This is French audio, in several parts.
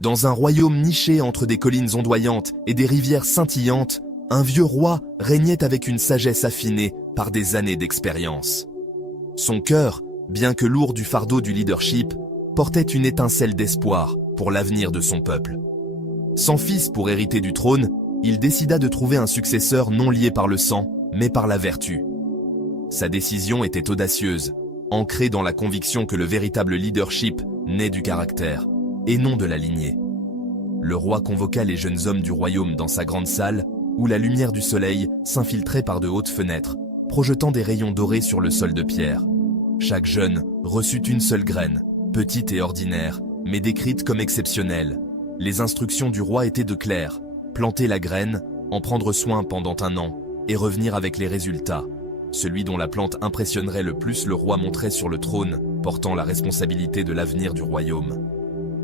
Dans un royaume niché entre des collines ondoyantes et des rivières scintillantes, un vieux roi régnait avec une sagesse affinée par des années d'expérience. Son cœur, bien que lourd du fardeau du leadership, portait une étincelle d'espoir pour l'avenir de son peuple. Sans fils pour hériter du trône, il décida de trouver un successeur non lié par le sang, mais par la vertu. Sa décision était audacieuse, ancrée dans la conviction que le véritable leadership naît du caractère, et non de la lignée. Le roi convoqua les jeunes hommes du royaume dans sa grande salle, où la lumière du soleil s'infiltrait par de hautes fenêtres, projetant des rayons dorés sur le sol de pierre. Chaque jeune reçut une seule graine, petite et ordinaire, mais décrite comme exceptionnelle. Les instructions du roi étaient de claires: planter la graine, en prendre soin pendant 1 an, et revenir avec les résultats. Celui dont la plante impressionnerait le plus le roi monterait sur le trône, portant la responsabilité de l'avenir du royaume.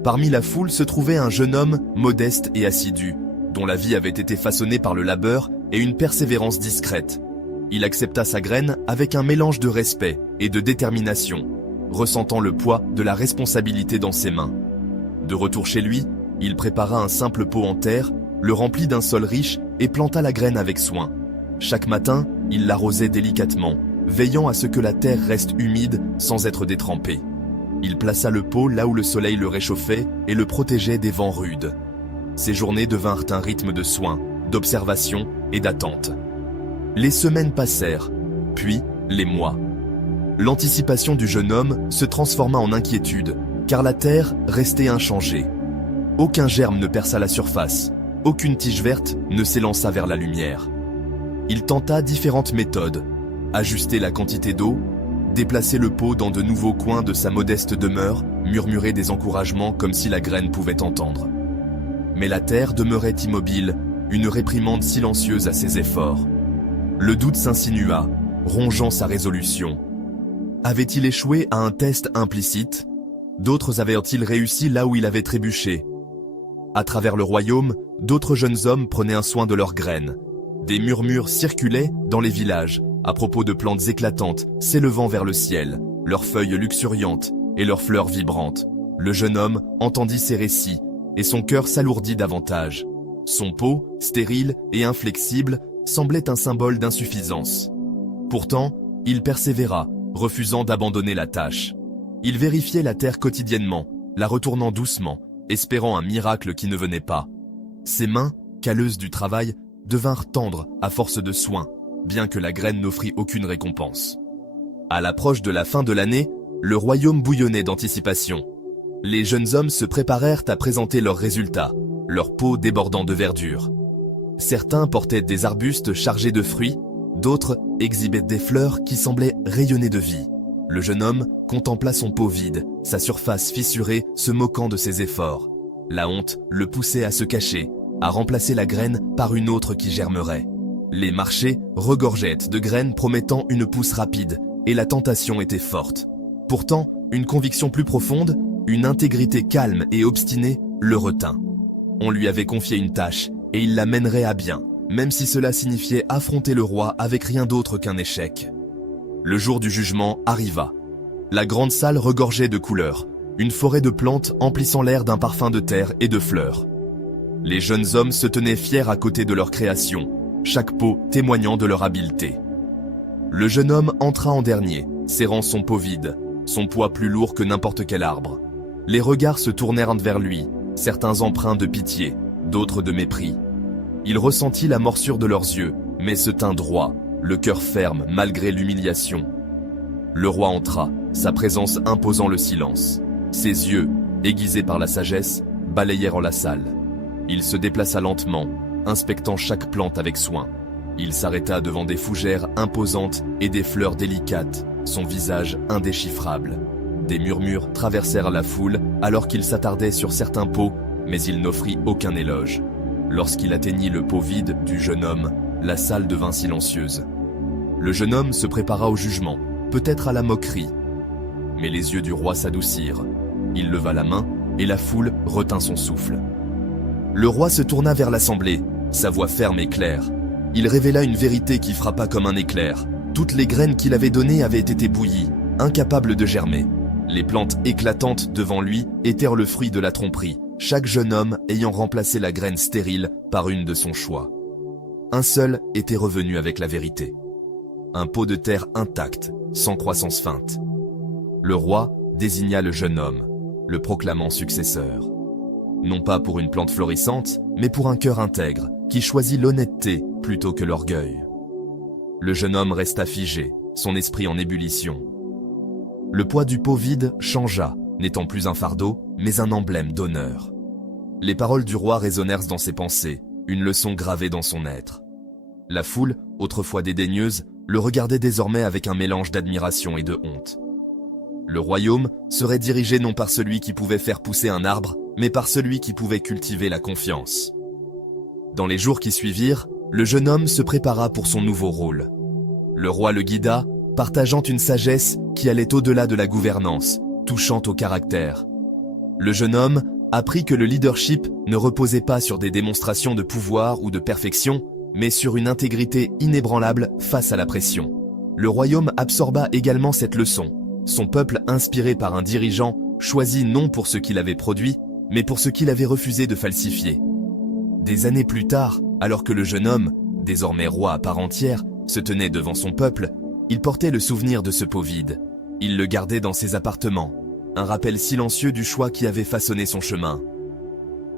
Parmi la foule se trouvait un jeune homme modeste et assidu, dont la vie avait été façonnée par le labeur et une persévérance discrète. Il accepta sa graine avec un mélange de respect et de détermination, ressentant le poids de la responsabilité dans ses mains. De retour chez lui, il prépara un simple pot en terre, le remplit d'un sol riche et planta la graine avec soin. Chaque matin, il l'arrosait délicatement, veillant à ce que la terre reste humide sans être détrempée. Il plaça le pot là où le soleil le réchauffait et le protégeait des vents rudes. Ses journées devinrent un rythme de soins, d'observation et d'attente. Les semaines passèrent, puis les mois. L'anticipation du jeune homme se transforma en inquiétude, car la terre restait inchangée. Aucun germe ne perça la surface, aucune tige verte ne s'élança vers la lumière. Il tenta différentes méthodes: ajuster la quantité d'eau, déplacer le pot dans de nouveaux coins de sa modeste demeure, murmurer des encouragements comme si la graine pouvait entendre. Mais la terre demeurait immobile, une réprimande silencieuse à ses efforts. Le doute s'insinua, rongeant sa résolution. Avait-il échoué à un test implicite? D'autres avaient-ils réussi là où il avait trébuché? À travers le royaume, d'autres jeunes hommes prenaient un soin de leurs graines. Des murmures circulaient dans les villages, à propos de plantes éclatantes s'élevant vers le ciel, leurs feuilles luxuriantes et leurs fleurs vibrantes. Le jeune homme entendit ces récits, et son cœur s'alourdit davantage. Son pot, stérile et inflexible, semblait un symbole d'insuffisance. Pourtant, il persévéra, refusant d'abandonner la tâche. Il vérifiait la terre quotidiennement, la retournant doucement, espérant un miracle qui ne venait pas. Ses mains, calleuses du travail, devinrent tendres à force de soins, bien que la graine n'offrit aucune récompense. À l'approche de la fin de l'année, le royaume bouillonnait d'anticipation. Les jeunes hommes se préparèrent à présenter leurs résultats, leurs peaux débordant de verdure. Certains portaient des arbustes chargés de fruits, d'autres exhibaient des fleurs qui semblaient rayonner de vie. Le jeune homme contempla son pot vide, sa surface fissurée se moquant de ses efforts. La honte le poussait à se cacher, à remplacer la graine par une autre qui germerait. Les marchés regorgeaient de graines promettant une pousse rapide, et la tentation était forte. Pourtant, une conviction plus profonde, une intégrité calme et obstinée, le retint. On lui avait confié une tâche, et il la mènerait à bien, même si cela signifiait affronter le roi avec rien d'autre qu'un échec. Le jour du jugement arriva. La grande salle regorgeait de couleurs, une forêt de plantes emplissant l'air d'un parfum de terre et de fleurs. Les jeunes hommes se tenaient fiers à côté de leur création, chaque pot témoignant de leur habileté. Le jeune homme entra en dernier, serrant son pot vide, son poids plus lourd que n'importe quel arbre. Les regards se tournèrent vers lui, certains empreints de pitié, d'autres de mépris. Il ressentit la morsure de leurs yeux, mais se tint droit, le cœur ferme malgré l'humiliation. Le roi entra, sa présence imposant le silence. Ses yeux, aiguisés par la sagesse, balayèrent la salle. Il se déplaça lentement, inspectant chaque plante avec soin. Il s'arrêta devant des fougères imposantes et des fleurs délicates, son visage indéchiffrable. Des murmures traversèrent la foule alors qu'il s'attardait sur certains pots, mais il n'offrit aucun éloge. Lorsqu'il atteignit le pot vide du jeune homme, la salle devint silencieuse. Le jeune homme se prépara au jugement, peut-être à la moquerie. Mais les yeux du roi s'adoucirent. Il leva la main et la foule retint son souffle. Le roi se tourna vers l'assemblée, sa voix ferme et claire. Il révéla une vérité qui frappa comme un éclair. Toutes les graines qu'il avait données avaient été bouillies, incapables de germer. Les plantes éclatantes devant lui étaient le fruit de la tromperie, chaque jeune homme ayant remplacé la graine stérile par une de son choix. Un seul était revenu avec la vérité. Un pot de terre intact, sans croissance feinte. Le roi désigna le jeune homme, le proclamant successeur. Non pas pour une plante florissante, mais pour un cœur intègre, qui choisit l'honnêteté plutôt que l'orgueil. Le jeune homme resta figé, son esprit en ébullition. Le poids du pot vide changea, n'étant plus un fardeau, mais un emblème d'honneur. Les paroles du roi résonnèrent dans ses pensées, une leçon gravée dans son être. La foule, autrefois dédaigneuse, le regardait désormais avec un mélange d'admiration et de honte. Le royaume serait dirigé non par celui qui pouvait faire pousser un arbre, mais par celui qui pouvait cultiver la confiance. Dans les jours qui suivirent, le jeune homme se prépara pour son nouveau rôle. Le roi le guida, partageant une sagesse qui allait au-delà de la gouvernance, touchant au caractère. Le jeune homme apprit que le leadership ne reposait pas sur des démonstrations de pouvoir ou de perfection, mais sur une intégrité inébranlable face à la pression. Le royaume absorba également cette leçon. Son peuple, inspiré par un dirigeant, choisi non pour ce qu'il avait produit, mais pour ce qu'il avait refusé de falsifier. Des années plus tard, alors que le jeune homme, désormais roi à part entière, se tenait devant son peuple, il portait le souvenir de ce pot vide. Il le gardait dans ses appartements, un rappel silencieux du choix qui avait façonné son chemin.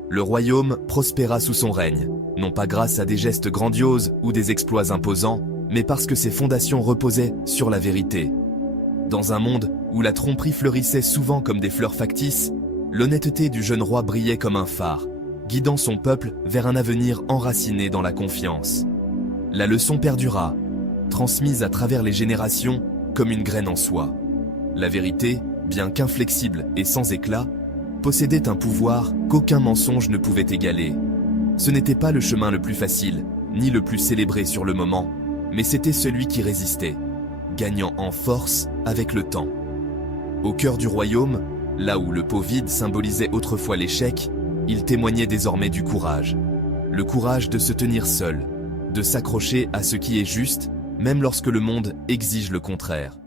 Le royaume prospéra sous son règne, non pas grâce à des gestes grandioses ou des exploits imposants, mais parce que ses fondations reposaient sur la vérité. Dans un monde où la tromperie fleurissait souvent comme des fleurs factices, l'honnêteté du jeune roi brillait comme un phare, guidant son peuple vers un avenir enraciné dans la confiance. La leçon perdura, transmise à travers les générations comme une graine en soi. La vérité, bien qu'inflexible et sans éclat, possédait un pouvoir qu'aucun mensonge ne pouvait égaler. Ce n'était pas le chemin le plus facile, ni le plus célébré sur le moment, mais c'était celui qui résistait, gagnant en force avec le temps. Au cœur du royaume, là où le pot vide symbolisait autrefois l'échec, il témoignait désormais du courage. Le courage de se tenir seul, de s'accrocher à ce qui est juste, même lorsque le monde exige le contraire.